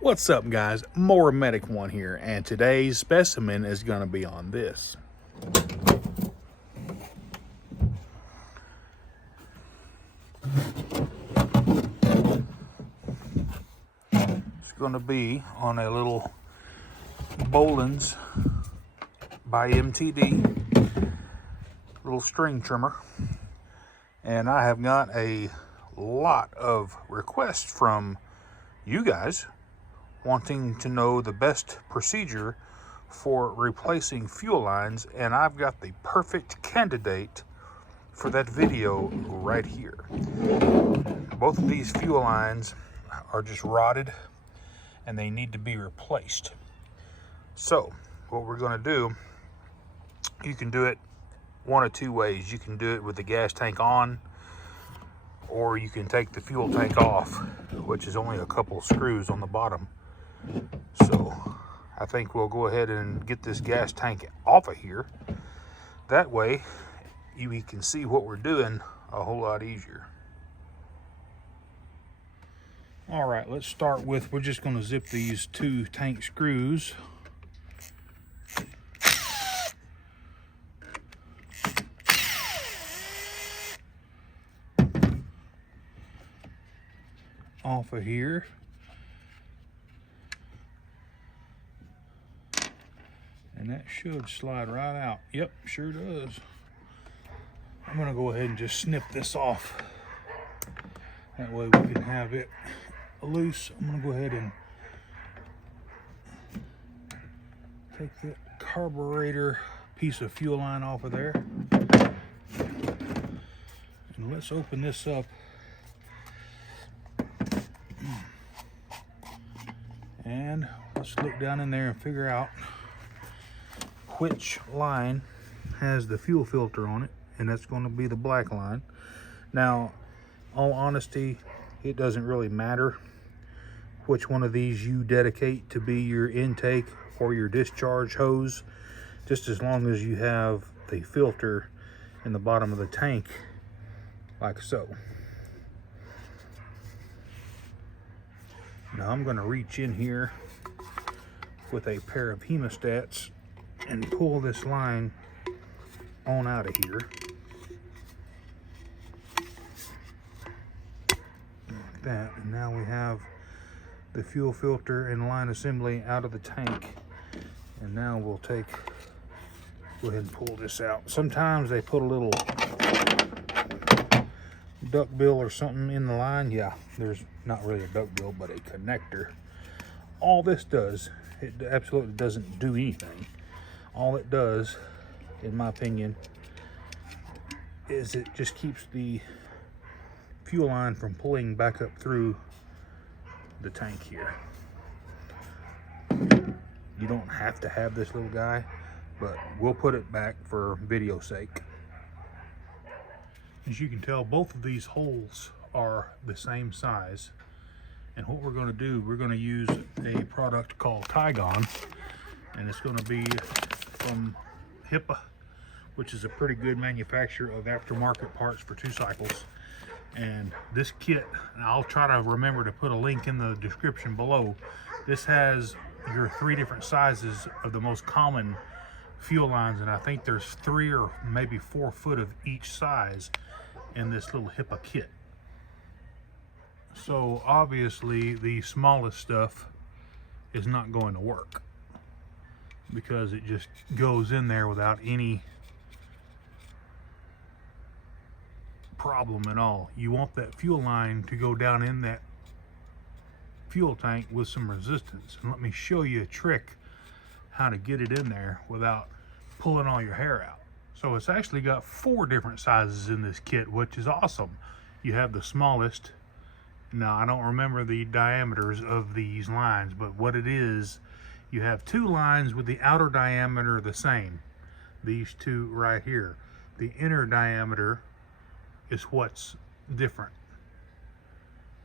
What's up, guys? More Medic One here, and today's specimen is going to be on this. It's going to be on a little Boland's by MTD little string trimmer, and I have got a lot of requests from you guys wanting to know the best procedure for replacing fuel lines, and I've got the perfect candidate for that video right here. Both of these fuel lines are just rotted and they need to be replaced. So what we're going to do, you can do it one of two ways. You can do it with the gas tank on, or you can take the fuel tank off, which is only a couple screws on the bottom. So I think we'll go ahead and get this gas tank off of here. That way you can see what we're doing a whole lot easier. All right, let's start with, we're just going to zip these two tank screws. Off of here. And that should slide right out. Yep, sure does. I'm gonna go ahead and just snip this off. That way we can have it loose. I'm gonna go ahead and take that carburetor piece of fuel line off of there. And let's open this up. And let's look down in there and figure out which line has the fuel filter on it, and that's going to be the black line. Now, all honesty, it doesn't really matter which one of these you dedicate to be your intake or your discharge hose, just as long as you have the filter in the bottom of the tank, like so. Now I'm going to reach in here with a pair of hemostats and pull this line on out of here. Like that. And now we have the fuel filter and line assembly out of the tank. And now we'll go ahead and pull this out. Sometimes they put a little duckbill or something in the line. Yeah, there's not really a duckbill, but a connector. All this does, it absolutely doesn't do anything. All it does, in my opinion, is it just keeps the fuel line from pulling back up through the tank here. You don't have to have this little guy, but we'll put it back for video sake. As you can tell, both of these holes are the same size. And what we're going to do, we're going to use a product called Tygon, and it's going to be from HIPA, which is a pretty good manufacturer of aftermarket parts for 2 cycles. And this kit, and I'll try to remember to put a link in the description below, this has your 3 different sizes of the most common fuel lines, and I think there's 3 or maybe 4 foot of each size in this little HIPA kit. So obviously the smallest stuff is not going to work because it just goes in there without any problem at all. You want that fuel line to go down in that fuel tank with some resistance. And let me show you a trick how to get it in there without pulling all your hair out. So it's actually got 4 different sizes in this kit, which is awesome. You have the smallest. Now, I don't remember the diameters of these lines, but what it is, you have 2 lines with the outer diameter the same. These 2 right here. The inner diameter is what's different.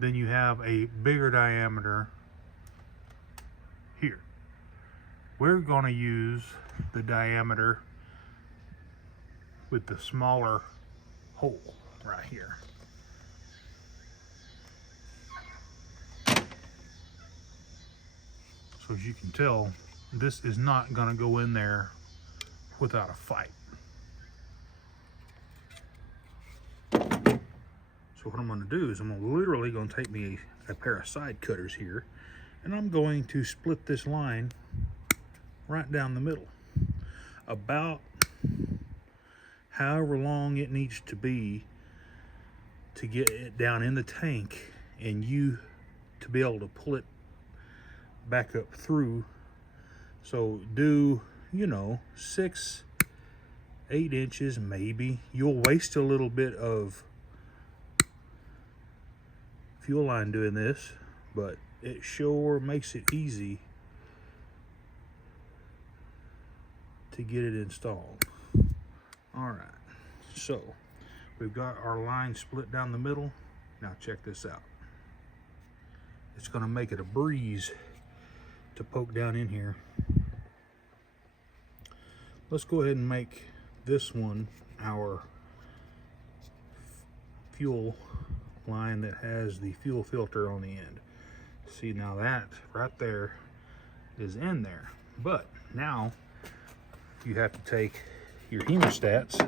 Then you have a bigger diameter here. We're going to use the diameter with the smaller hole right here. So as you can tell, this is not going to go in there without a fight. So what I'm going to do is I'm literally going to take me a pair of side cutters here, and I'm going to split this line right down the middle, about however long it needs to be to get it down in the tank and you to be able to pull it back up through. So do, you know, 6-8 inches maybe. You'll waste a little bit of fuel line doing this, but it sure makes it easy to get it installed. All right, so we've got our line split down the middle. Now check this out. It's going to make it a breeze to poke down in here. Let's go ahead and make this one our fuel line that has the fuel filter on the end. See, now that right there is in there, but now you have to take your hemostats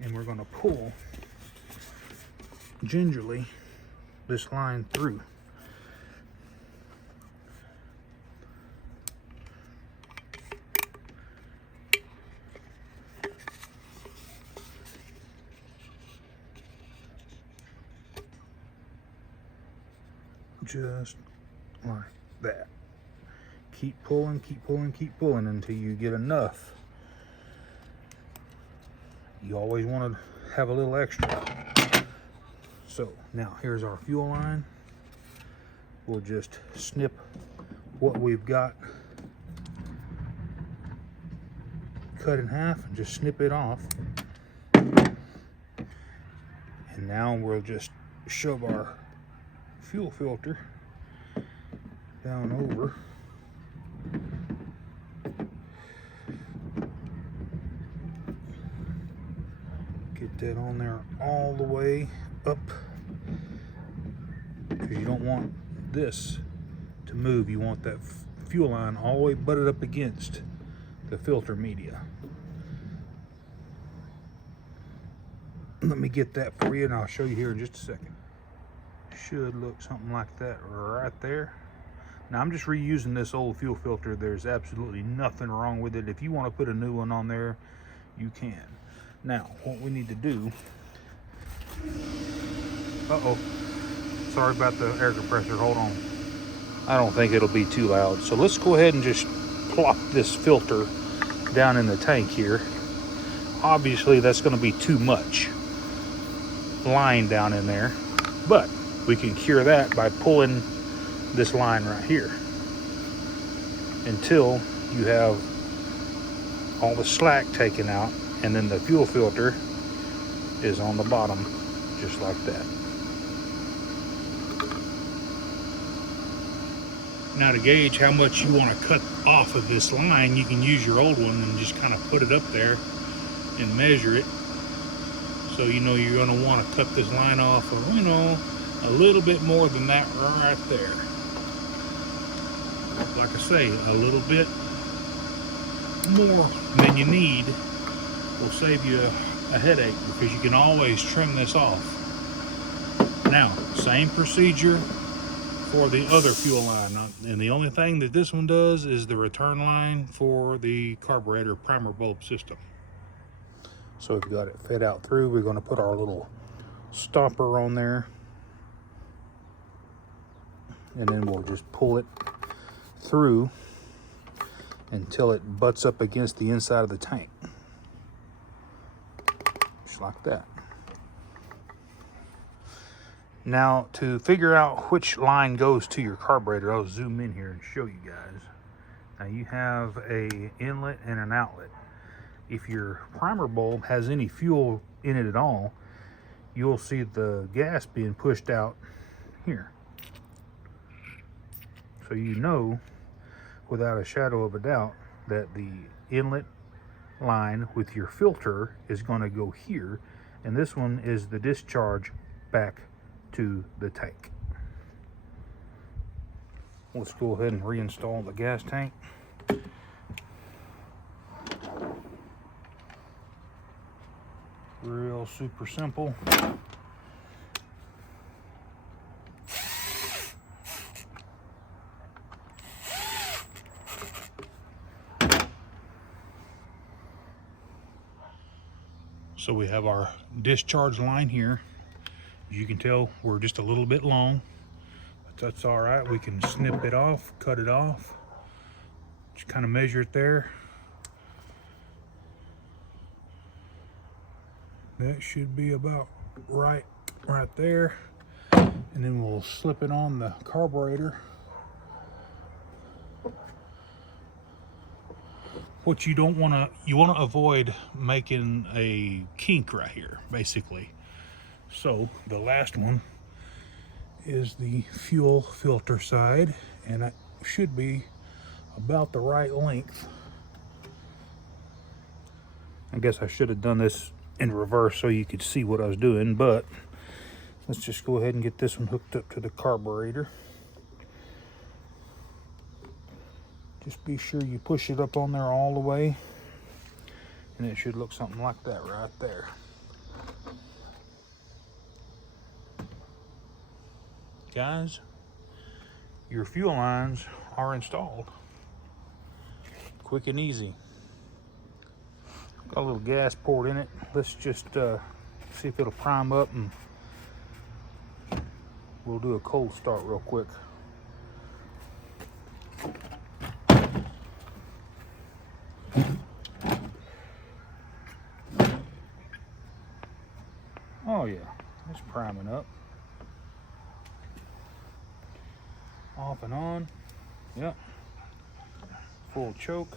and we're going to pull gingerly this line through. Just like that. Keep pulling, keep pulling, keep pulling until you get enough. You always want to have a little extra. So now here's our fuel line. We'll just snip what we've got cut in half and just snip it off. And now we'll just shove our fuel filter down over. Get that on there all the way up, because you don't want this to move. You want that fuel line all the way butted up against the filter media. Let me get that for you and I'll show you here in just a second. Should look something like that right there. Now I'm just reusing this old fuel filter. There's absolutely nothing wrong with it. If you want to put a new one on there, you can. Now what we need to do, sorry about the air compressor, hold on. I don't think it'll be too loud. So let's go ahead and just plop this filter down in the tank here. Obviously that's going to be too much line down in there, but we can cure that by pulling this line right here until you have all the slack taken out, and then the fuel filter is on the bottom just like that. Now to gauge how much you want to cut off of this line, you can use your old one and just kind of put it up there and measure it. So you know you're going to want to cut this line off of, you know, a little bit more than that right there. Like I say, a little bit more than you need will save you a headache, because you can always trim this off. Now, same procedure for the other fuel line, and the only thing that this one does is the return line for the carburetor primer bulb system. So we've got it fed out through. We're going to put our little stopper on there, and then we'll just pull it through until it butts up against the inside of the tank, just like that. Now to figure out which line goes to your carburetor, I'll zoom in here and show you guys. Now you have a inlet and an outlet. If your primer bulb has any fuel in it at all, you'll see the gas being pushed out here. So you know without a shadow of a doubt that the inlet line with your filter is going to go here, and this one is the discharge back to the tank. Let's go ahead and reinstall the gas tank. Real super simple. So we have our discharge line here. As you can tell, we're just a little bit long, but that's all right. We can snip it off, cut it off. Just kind of measure it there. That should be about right there. And then we'll slip it on the carburetor. What you don't want to, you want to avoid making a kink right here, basically. So the last one is the fuel filter side, and it should be about the right length. I guess I should have done this in reverse so you could see what I was doing, but let's just go ahead and get this one hooked up to the carburetor. Just be sure you push it up on there all the way, and it should look something like that right there. Guys, your fuel lines are installed. Quick and easy. Got a little gas poured in it. Let's just see if it'll prime up, and we'll do a cold start real quick. Oh yeah, it's priming up. Off and on. Yep. Full choke.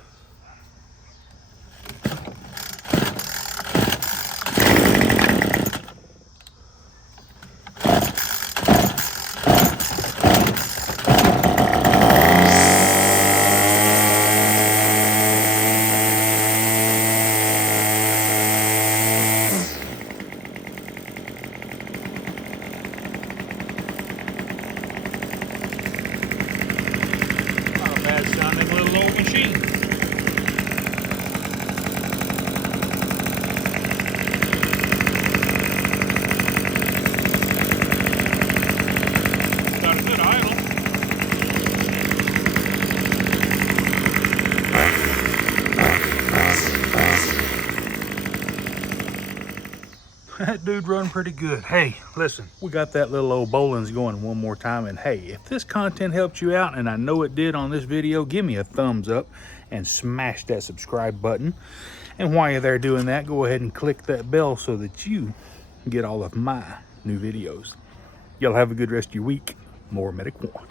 Sounding little old machine. Got a good idle. That dude run pretty good. Hey, listen, we got that little old Bolin's going one more time, and hey, if this content helped you out, and I know it did on this video, give me a thumbs up and smash that subscribe button. And while you're there doing that, go ahead and click that bell so that you get all of my new videos. Y'all have a good rest of your week. More Medic One.